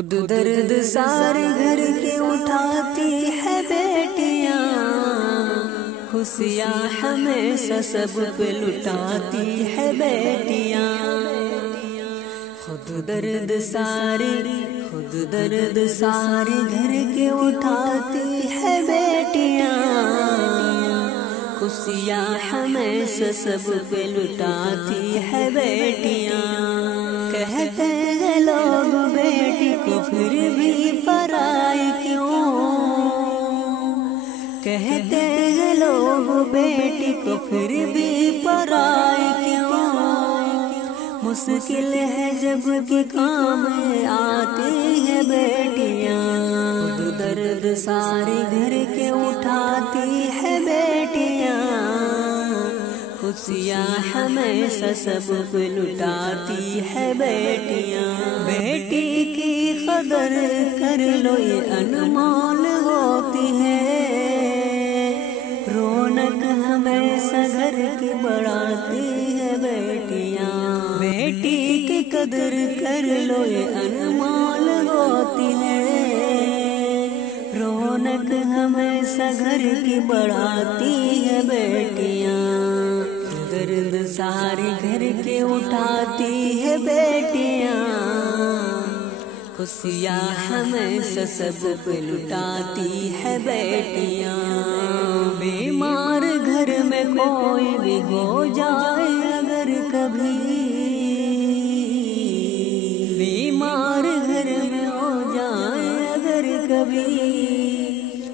خود درد سارے گھر کے اٹھاتی ہے بیٹیاں، خوشیاں ہمیشہ سب پہ لٹاتی ہے بیٹیاں۔ خود درد سارے گھر کے اٹھاتی ہے بیٹیاں، خوشیاں ہمیشہ سب پہ لٹاتی ہے بیٹیاں۔ کہتے ہیں لوگ بیٹی کو پھر بھی پرائی کیوں، کہتے ہیں لوگ بیٹی کو پھر بھی پرائی کیوں، مشکل ہے جب کہ کام آتی ہے بیٹیاں۔ خود درد سارے گھر کے اٹھاتی ہے بیٹیاں، خوشیاں ہمیشہ سب پہ لٹاتی ہے بیٹیاں۔ بیٹی کی قدر کر لو یہ انمول ہوتی ہے، رونق ہمیشہ گھر کی بڑھاتی ہے بیٹیاں۔ بیٹی کی قدر کر لو یہ انمول ہوتی ہے، رونق ہمیشہ گھر کی بڑھاتی ہے بیٹیاں۔ درد سارے گھر کے اٹھاتی ہے بیٹیاں، خوشیاں ہمیشہ سب پہ لٹاتی ہے بیٹیاں۔ بیمار گھر میں کوئی بھی ہو جائے اگر کبھی، بیمار گھر میں ہو جائے اگر کبھی،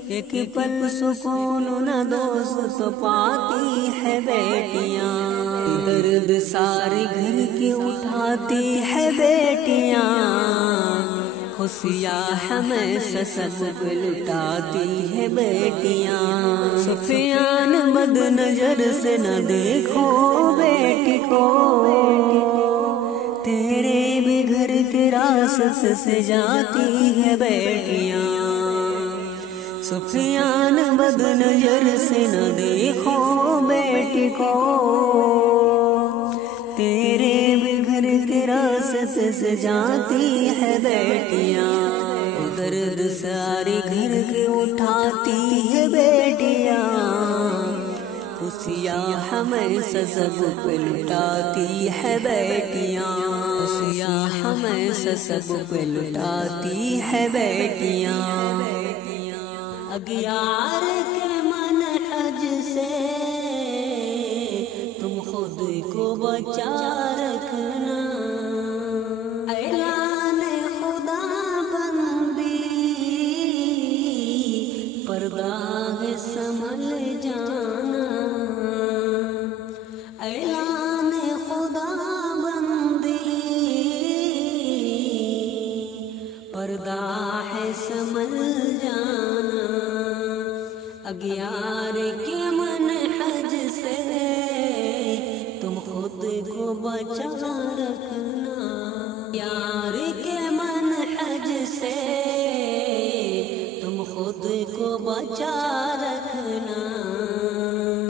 ایک پل سکون نہ دوست پاتی ہے بیٹیاں۔ درد سارے گھر کی اٹھاتی ہے بیٹیاں، خوشیاں ہمیشہ سب پہ لٹاتی ہے بیٹیاں۔ سفیان بد نظر سے نہ دیکھو بیٹی کو، تیرے بھی گھر کے راستے سے جاتی ہے بیٹیاں۔ سفیان بد نظر سے نہ دیکھو بیٹی کو، تیرے بھی گھر کے راستے سے جاتی ہے بیٹیاں۔ درد سارے گھر کے اٹھاتی ہے بیٹیاں، خوشیاں ہمیشہ سب پہ لٹاتی ہے بیٹیاں، خوشیاں ہمیشہ سب پہ لٹاتی ہے بیٹیاں۔ اغیار کے منہج سے تم خود کو بچا رکھنا، اعلان خدا بندی پردہ ہے سنبھل جانا، اعلان خدا بندی پردہ ہے سنبھل جانا، اغیار کے منہج سے تم خود کو بچا رکھنا۔